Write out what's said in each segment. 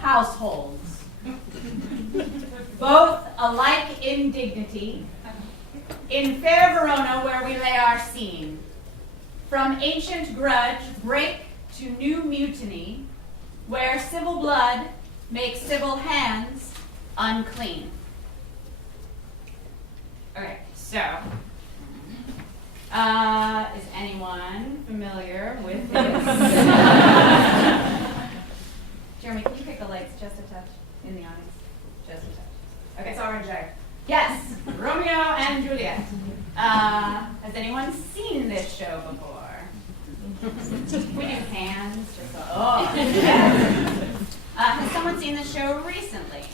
Households, both alike in dignity, in fair Verona where we lay our scene. From ancient grudge break to new mutiny, where civil blood makes civil hands unclean. Okay, so, is anyone familiar with this? Jeremy, can you pick the lights just a touch in the audience? Just a touch. Okay. It's RJ. Yes, Romeo and Juliet. Has anyone seen this show before? We do hands. Just oh. Yes. Has someone seen this show recently?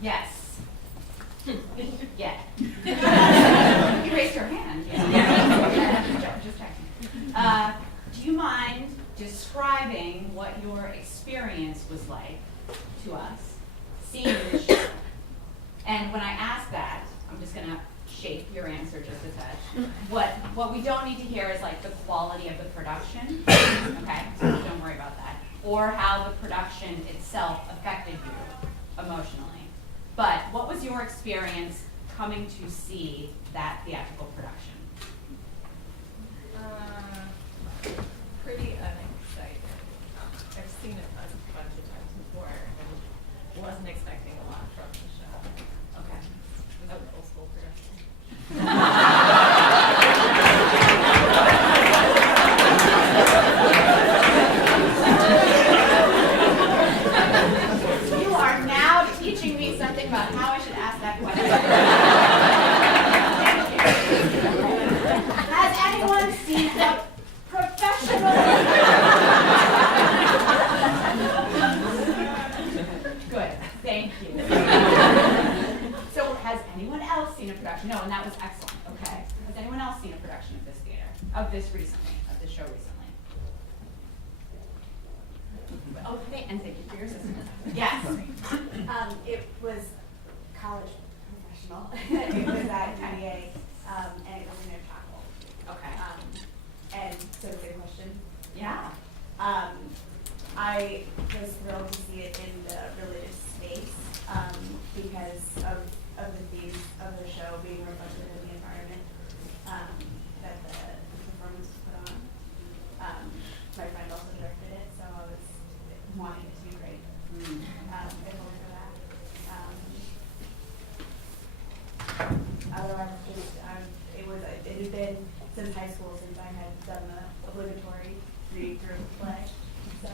Yes. Yeah. You raised your hand. Yeah. Just checking. Do you mind describing what your experience was like to us seeing the show? And when I ask that, I'm just going to shape your answer just a touch. What we don't need to hear is like the quality of the production, okay? So don't worry about that. Or how the production itself affected you emotionally. But what was your experience coming to see that theatrical production? Pretty unexcited. I've seen it a bunch of times before and wasn't expecting a lot from the show. Okay. It was an old school production. You are now teaching me something about how I should ask that question. Has anyone seen a professional? Good, thank you. So has anyone else seen a production? No, and that was excellent, okay. Has anyone else seen a production of this theater, of this show recently? Oh, and thank you for your assistance. Yes. It was college professional. It was at UVA, and it was in a chapel. Okay. And so the good question. Yeah. I was thrilled to see it in the religious space because of the themes of the show being reflected in the environment that the performance was put on. My friend also directed it, so I was wanting it to be great. If only for that. Otherwise, it had been since high school since I had done the obligatory reading through play. So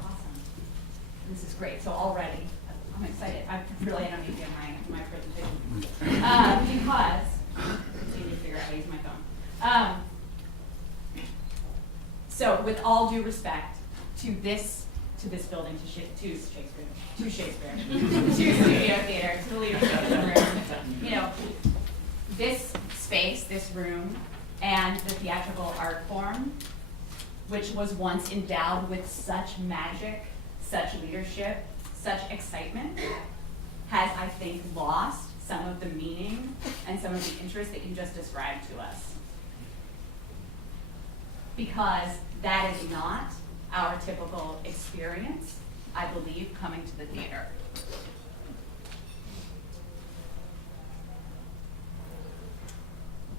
Awesome. This is great. So already, I'm excited. I really don't need to get my presentation because I need to figure out how to use my phone. So, with all due respect to this building, to Shakespeare, to Studio Theater, to the leadership, you know, this space, this room, and the theatrical art form, which was once endowed with such magic, such leadership, such excitement, has, I think, lost some of the meaning and some of the interest that you just described to us. Because that is not our typical experience, I believe, coming to the theater.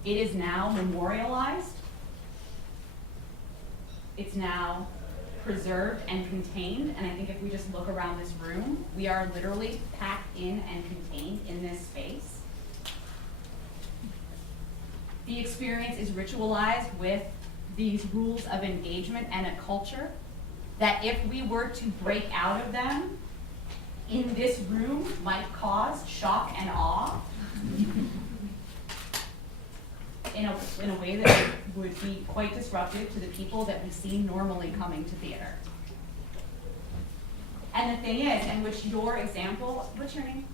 It is now memorialized. It's now preserved and contained, and I think if we just look around this room, we are literally packed in and contained in this space. The experience is ritualized with these rules of engagement and a culture that if we were to break out of them in this room might cause shock and awe. in a way that would be quite disruptive to the people that we see normally coming to theater. And the thing is, and which your example, what's your name?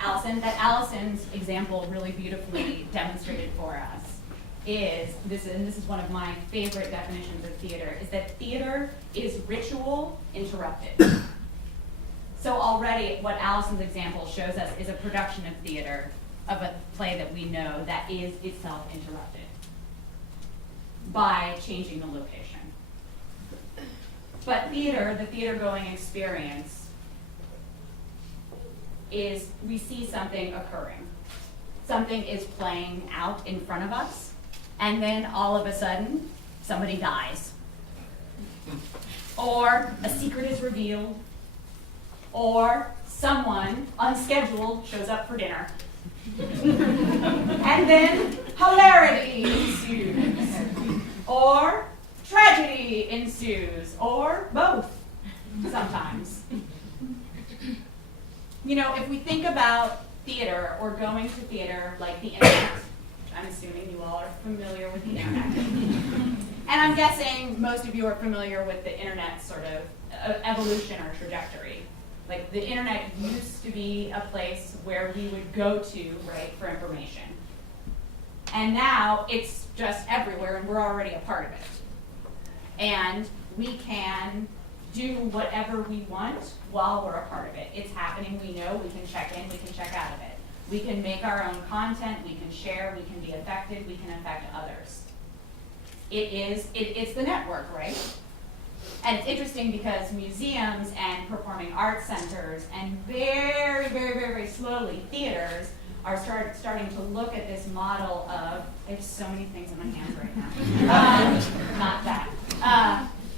Allison, that Allison's example really beautifully demonstrated for us is, this is one of my favorite definitions of theater, is that theater is ritual interrupted. So already what Allison's example shows us is a production of theater, of a play that we know that is itself interrupted by changing the location. But theater, the theater-going experience, is we see something occurring. Something is playing out in front of us, and then all of a sudden, somebody dies. Or a secret is revealed, or someone unscheduled shows up for dinner. And then hilarity ensues, or tragedy ensues, or both sometimes. You know, if we think about theater or going to theater like the internet, I'm assuming you all are familiar with the internet. And I'm guessing most of you are familiar with the internet sort of evolution or trajectory. Like the internet used to be a place where we would go to, right, for information. And now it's just everywhere and we're already a part of it. And we can do whatever we want while we're a part of it. It's happening, we know, we can check in, we can check out of it. We can make our own content, we can share, we can be affected, we can affect others. It's the network, right? And it's interesting because museums and performing arts centers and very, very, very, very slowly theaters are starting to look at this model of, I have so many things in my hands right now, not that,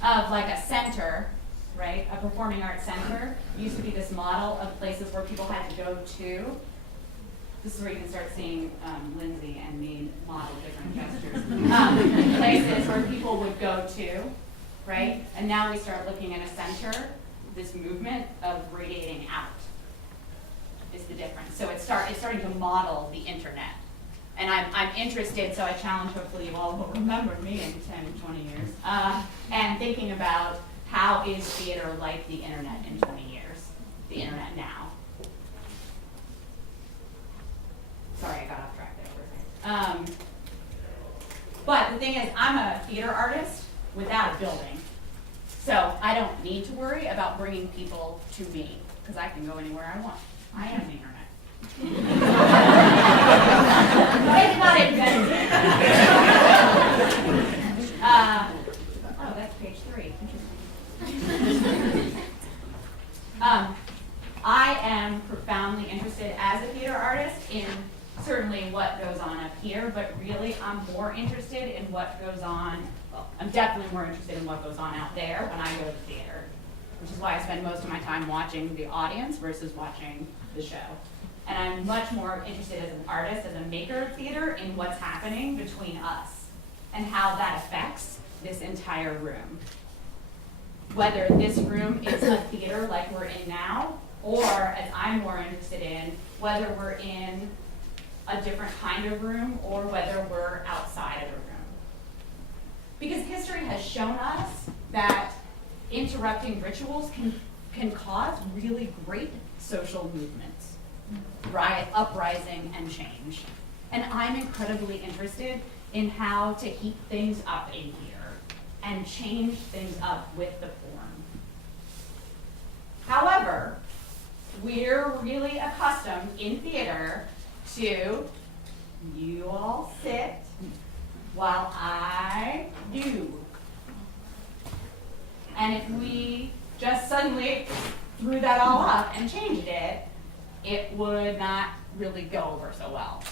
of like a center, right? A performing arts center used to be this model of places where people had to go to. This is where you can start seeing Lindsay and me model different gestures. Places where people would go to, right? And now we start looking at a center, this movement of radiating out is the difference. So it's starting to model the internet. And I'm interested, so I challenge, hopefully you all will remember me in 10, 20 years, and thinking about how is theater like the internet in 20 years, the internet now. Sorry, I got off track there for a second. But the thing is, I'm a theater artist without a building. So I don't need to worry about bringing people to me, because I can go anywhere I want. I am the internet. It's not invented. Oh, that's page 3. Interesting. I am profoundly interested as a theater artist in certainly what goes on up here, but really I'm more interested in what goes on, well, I'm definitely more interested in what goes on out there when I go to theater, which is why I spend most of my time watching the audience versus watching the show. And I'm much more interested as an artist, as a maker of theater, in what's happening between us and how that affects this entire room. Whether this room is a theater like we're in now, or as I'm more interested in, whether we're in a different kind of room or whether we're outside of a room. Because history has shown us that interrupting rituals can cause really great social movements, riot, uprising, and change. And I'm incredibly interested in how to heat things up in here and change things up with the form. However, we're really accustomed in theater to, you all sit while I do. And if we just suddenly threw that all up and changed it, it would not really go over so well.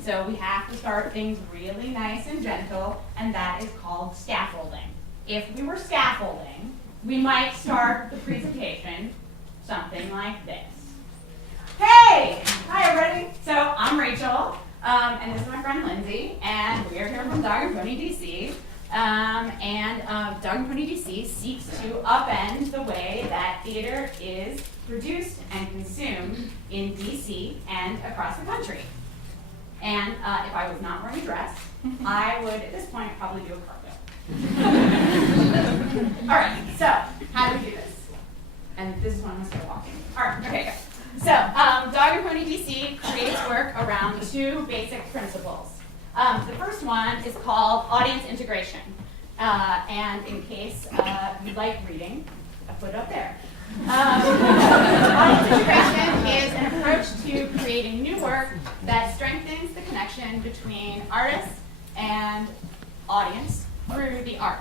So we have to start things really nice and gentle, and that is called scaffolding. If we were scaffolding, we might start the presentation something like this. Hey! Hi, everybody. So I'm Rachel, and this is my friend Lindsay, and we are here from Dog and Pony DC. Dog and Pony DC seeks to upend the way that theater is produced and consumed in DC and across the country. And if I was not wearing a dress, I would, at this point, probably do a cartwheel. All right, so how do we do this? And this is when I'm going to start walking. All right, okay, go. So, Dog and Pony DC creates work around two basic principles. The first one is called audience integration. And in case you like reading, I put it up there. Audience integration is an approach to creating new work that strengthens the connection between artists and audience through the art.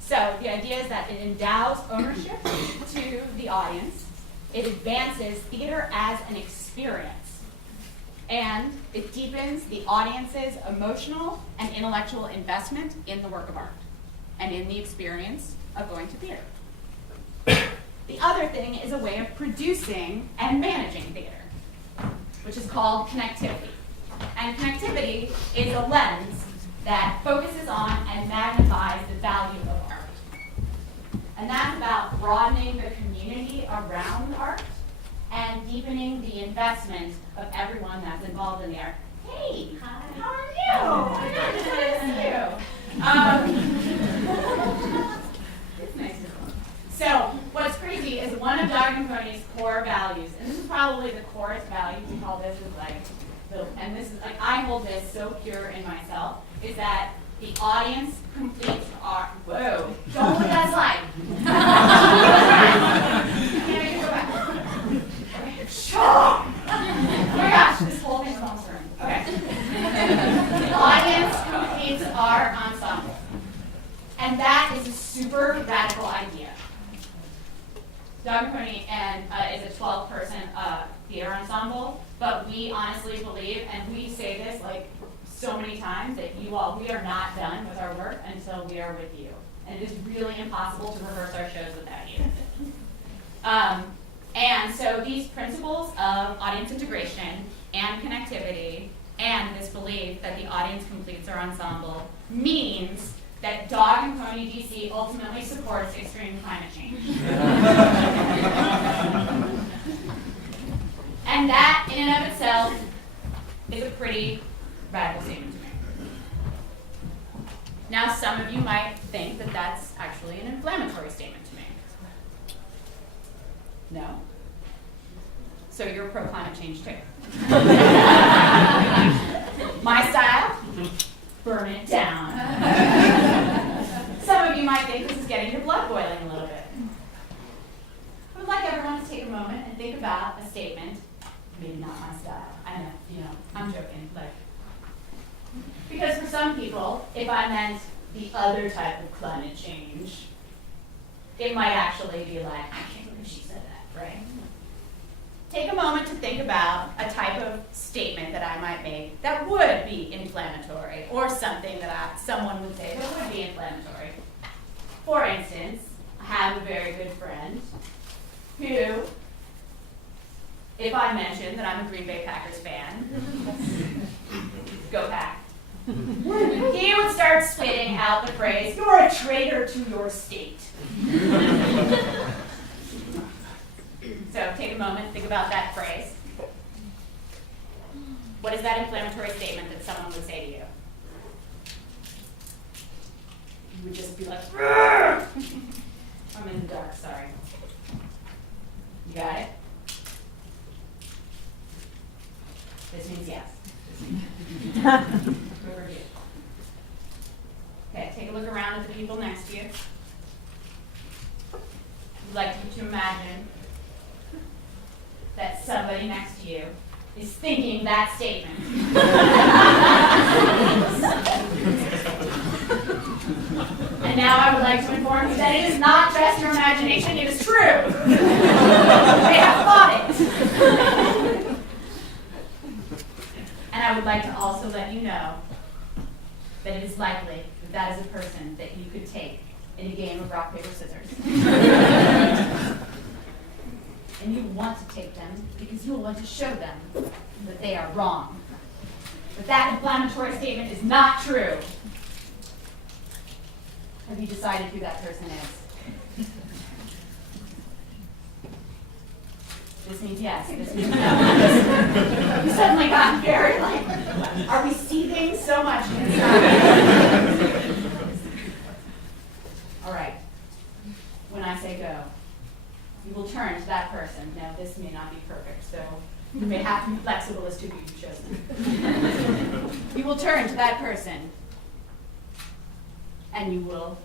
So the idea is that it endows ownership to the audience, it advances theater as an experience, and it deepens the audience's emotional and intellectual investment in the work of art and in the experience of going to theater. The other thing is a way of producing and managing theater, which is called connectivity. And connectivity is a lens that focuses on and magnifies the value of art. And that's about broadening the community around art and deepening the investment of everyone that's involved in the art. Hey, how are you? Good to see you. It's nice to see you. So what's crazy is one of Dog and Pony's core values, and this is probably the corest value, we call this is like, and this is like, I hold this so pure in myself, is that the audience completes art. Whoa, don't look at that slide. Can I go back? Okay. Oh my gosh, this whole thing's almost ruined. Okay. The audience completes our ensemble. And that is a super radical idea. Dog and Pony is a 12-person theater ensemble, but we honestly believe, and we say this like so many times, that we are not done with our work until we are with you. And it is really impossible to rehearse our shows without you. And so these principles of audience integration and connectivity and this belief that the audience completes our ensemble means that Dog and Pony DC ultimately supports extreme climate change. And that, in and of itself, is a pretty radical statement to me. Now, some of you might think that that's actually an inflammatory statement to me. No? So you're pro-climate change too. My style? Burn it down. Some of you might think this is getting your blood boiling a little bit. I would like everyone to take a moment and think about a statement. Maybe not my style. I know, I'm joking. Because for some people, if I meant the other type of climate change, it might actually be like, I can't believe she said that, right? Take a moment to think about a type of statement that I might make that would be inflammatory, or something that someone would say that would be inflammatory. For instance, I have a very good friend who, if I mentioned that I'm a Green Bay Packers fan, go Pack, he would start spitting out the phrase, "You're a traitor to your state." So take a moment, think about that phrase. What is that inflammatory statement that someone would say to you? You would just be like, "Rrr!" I'm in the dark, sorry. You got it? This means yes. Good review. Okay, take a look around at the people next to you. I'd like you to imagine that somebody next to you is thinking that statement. And now I would like to inform you that it is not just your imagination, it is true. They have thought it. And I would like to also let you know that it is likely that that is a person that you could take in a game of rock, paper, scissors. And you want to take them because you want to show them that they are wrong. That that inflammatory statement is not true. Have you decided who that person is? This means yes. This means no. You suddenly got very like, are we seething so much inside? All right. When I say go, you will turn to that person. Now, this may not be perfect, so you may have to be flexible as to who you've chosen. You will turn to that person, and you will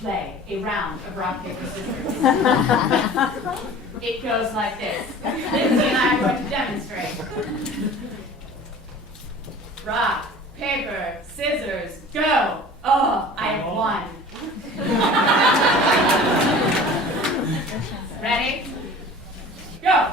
play a round of rock, paper, scissors. It goes like this. Lindsay and I are going to demonstrate. Rock, paper, scissors, go. Oh, I have won. Ready? Go.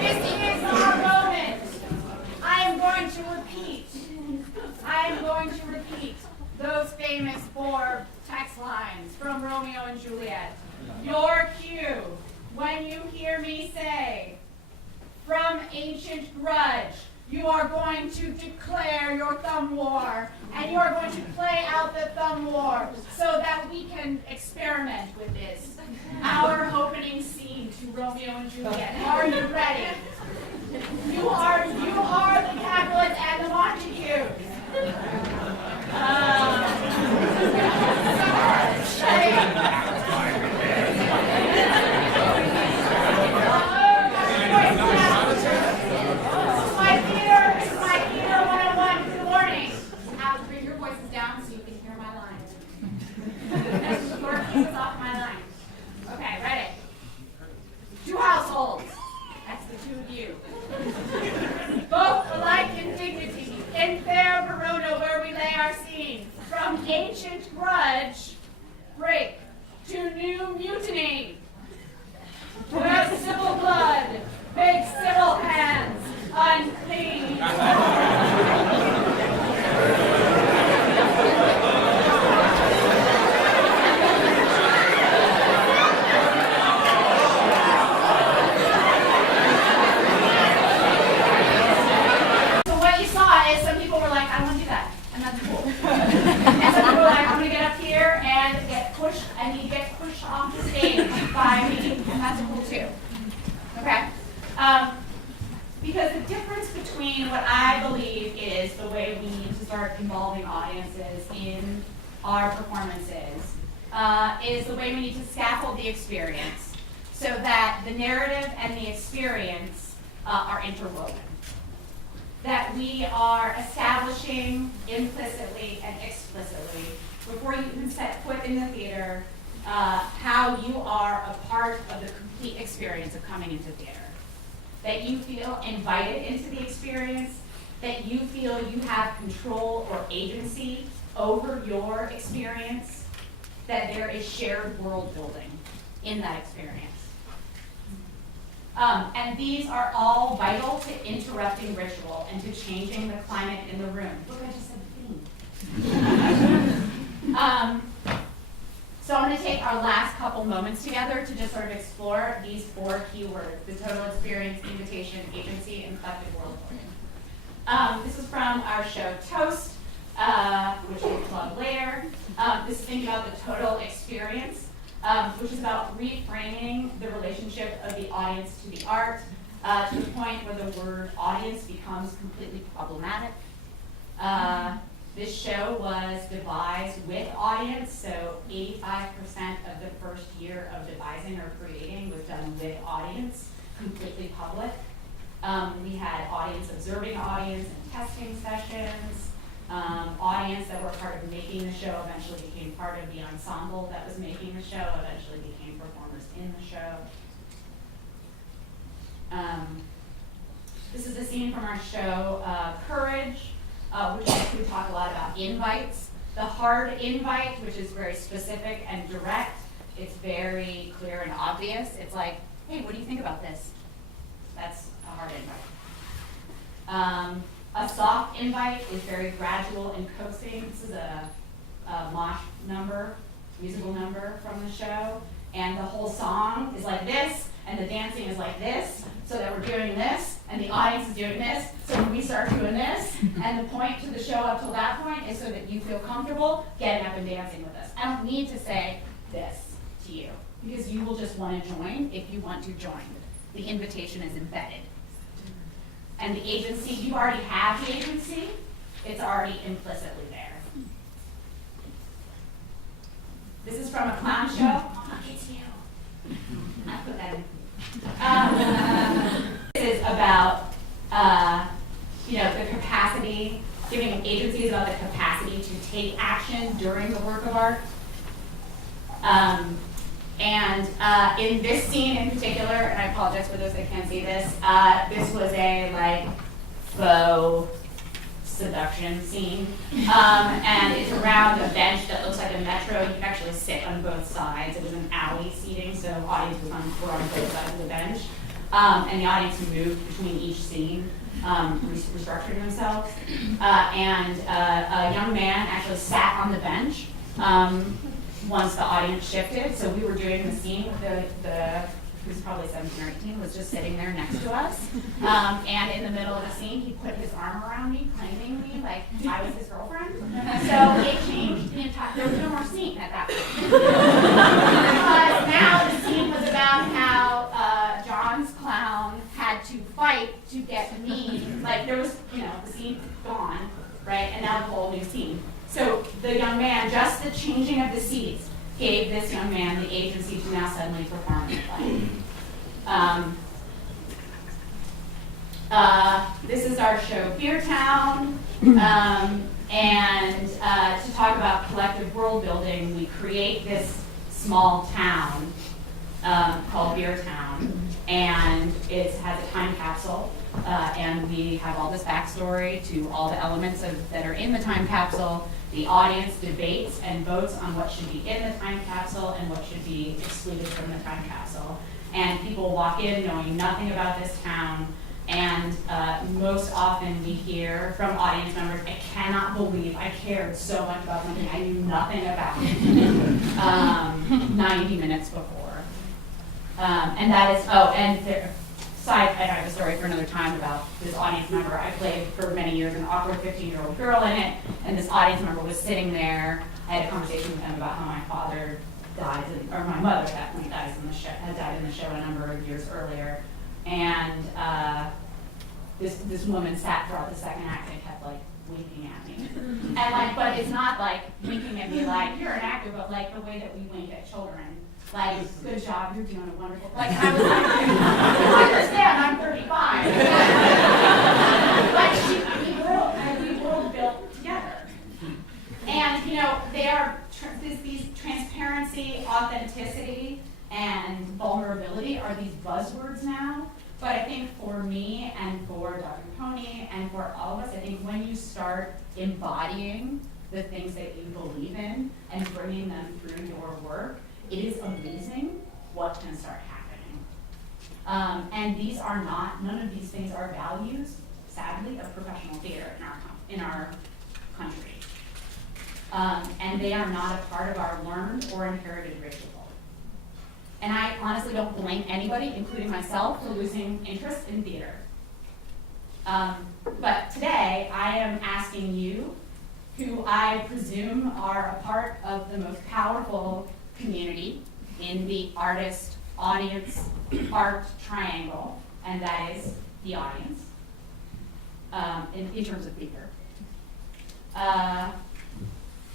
This is our some more so that we can experiment with this. Our opening scene to Romeo and Juliet. Are you ready? You are the Capulets and the Montagues. My theater 101. Good morning. I'll bring your voices down so you can hear my lines. That's the Lord keeps us off my line. Okay, ready? Two households. That's the two of you. Both alike in dignity, in fair Verona where we lay our scene. From ancient grudge, break, to new mutiny. Where civil blood makes civil hands unclean. And you get pushed off the stage by me, and that's cool too. Okay? Because the difference between what I believe is the way we need to start involving audiences in our performances is the way we need to scaffold the experience so that the narrative and the experience are interwoven. That we are establishing implicitly and explicitly before you even set foot in the theater, how you are a part of the complete experience of coming into theater. That you feel invited into the experience, that you feel you have control or agency over your experience, that there is shared world building in that experience. And these are all vital to interrupting ritual and to changing the climate in the room. Look, I just said theme. So I'm going to take our last couple moments together to just sort of explore these four key words: the total experience, invitation, agency, and collective world building. This is from our show Toast, which we'll plug later. This is thinking about the total experience, which is about reframing the relationship of the audience to the art to the point where the word audience becomes completely problematic. This show was devised with audience, so 85% of the first year of devising or creating was done with audience, completely public. We had audience observing audience and testing sessions. Audience that were part of making the show eventually became part of the ensemble that was making the show, eventually became performers in the show. This is a scene from our show Courage, which we talk a lot about invites. The hard invite, which is very specific and direct, it's very clear and obvious. It's like, hey, what do you think about this? That's a hard invite. A soft invite is very gradual and coaxing. This is a mosh number, musical number from the show. And the whole song is like this, and the dancing is like this, so that we're doing this, and the audience is doing this, so when we start doing this, and the point to the show up till that point is so that you feel comfortable getting up and dancing with us. I don't need to say this to you, because you will just want to join if you want to join. The invitation is embedded. And the agency, you already have the agency, it's already implicitly there. This is from a clown show. Oh, look, it's you. I put that in. This is about, the capacity, giving agencies about the capacity to take action during the work of art. In this scene in particular, and I apologize for those that can't see this, this was a faux seduction scene, and it's around a bench that looks like a metro. You can actually sit on both sides. It was an alley seating, so audience were on both sides of the bench, and the audience moved between each scene, restructuring themselves. And a young man actually sat on the bench once the audience shifted. So we were doing the scene with the who's probably 17 or 18, was just sitting there next to us. And in the middle of the scene, he put his arm around me, claiming me like I was his girlfriend. So it changed the entire, there was no more scene at that point. Because now the scene was about how John's clown had to fight to get me. Like there was, the scene gone, right? And now the whole new scene. So the young man, just the changing of the seats, gave this young man the agency to now suddenly perform the play. This is our show, Beer Town. And to talk about collective world building, we create this small town called Beer Town. And it has a time capsule. And we have all this backstory to all the elements that are in the time capsule. The audience debates and votes on what should be in the time capsule and what should be excluded from the time capsule. And people walk in knowing nothing about this town. And most often we hear from audience members, I cannot believe I cared so much about something I knew nothing about 90 minutes before. And that is, I have a story for another time about this audience member. I played for many years an awkward 15-year-old girl in it, and this audience member was sitting there. I had a conversation with them about how my father died, or my mother at that point had died in the show a number of years earlier. And this woman sat throughout the second act and kept like winking at me. And but it's not like winking at me like, you're an actor, but like the way that we wink at children. Like, good job, you're doing a wonderful. Like, I was like, I understand, I'm 35. But we world built together. And, they are, these transparency, authenticity, and vulnerability are these buzzwords now. But I think for me and for Dr. Pony and for all of us, I think when you start embodying the things that you believe in and bringing them through your work, it is amazing what can start happening. And these are none of these things are values, sadly, of professional theater in our country. And they are not a part of our learned or inherited ritual. And I honestly don't blame anybody, including myself, for losing interest in theater. But today, I am asking you, who I presume are a part of the most powerful community in the artist-audience art triangle, and that is the audience, in terms of theater,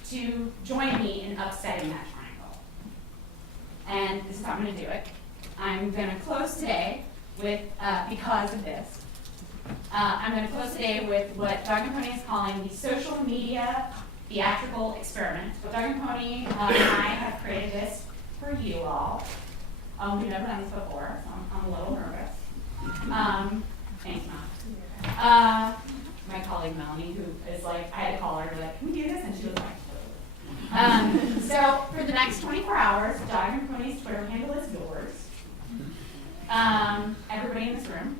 to join me in upsetting that triangle. And this is how I'm going to do it. I'm going to close today with, because of this, I'm going to close today with what Dog and Pony is calling the social media theatrical experiment. So Dog and Pony and I have created this for you all. We've never done this before, so I'm a little nervous. Thanks, Mom. My colleague Melanie, who is like, I had to call her, like, can we do this? And she was like, so for the next 24 hours, Dog and Pony's Twitter handle is yours. Everybody in this room.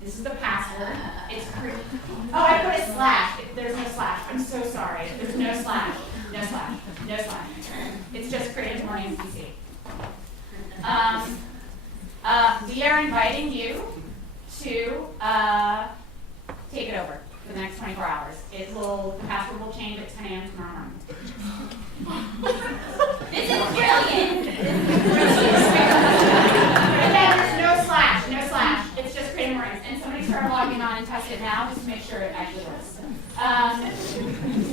This is the password. It's I put a slash. There's no slash. I'm so sorry. There's no slash. No slash. No slash. It's just CreativeMornings PC. We are inviting you to take it over for the next 24 hours. The password will change at 10 a.m. tomorrow morning. This is brilliant. Again, there's no slash. No slash. It's just CreativeMornings. And somebody start logging on and test it now just to make sure it actually works.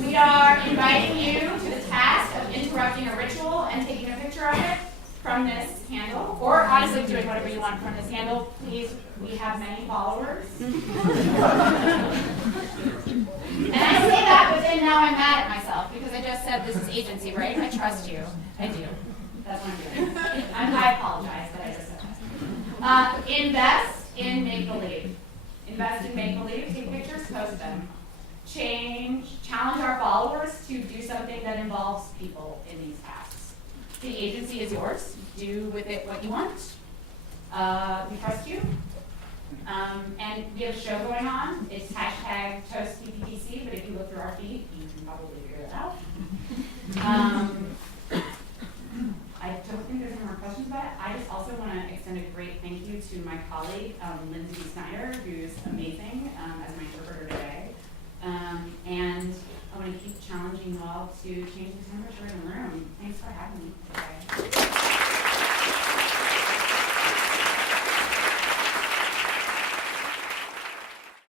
We are inviting you to the task of interrupting a ritual and taking a picture of it from this handle, or honestly doing whatever you want from this handle. Please, we have many followers. And I say that, but then now I'm mad at myself because I just said this is agency, right? I trust you. I do. That's what I'm doing. I apologize that I just said that. Invest in make-believe. Invest in make-believe. Take pictures, post them. Challenge our followers to do something that involves people in these tasks. The agency is yours. Do with it what you want. We trust you. And we have a show going on. It's hashtag ToastPPTC, but if you look through our feed, you can probably figure it out. I don't think there's any more questions about it. I just to my colleague, Lindsay Snyder, who's amazing as my interpreter today. And I want to keep challenging you all to change the temperature in the room. Thanks for having me today.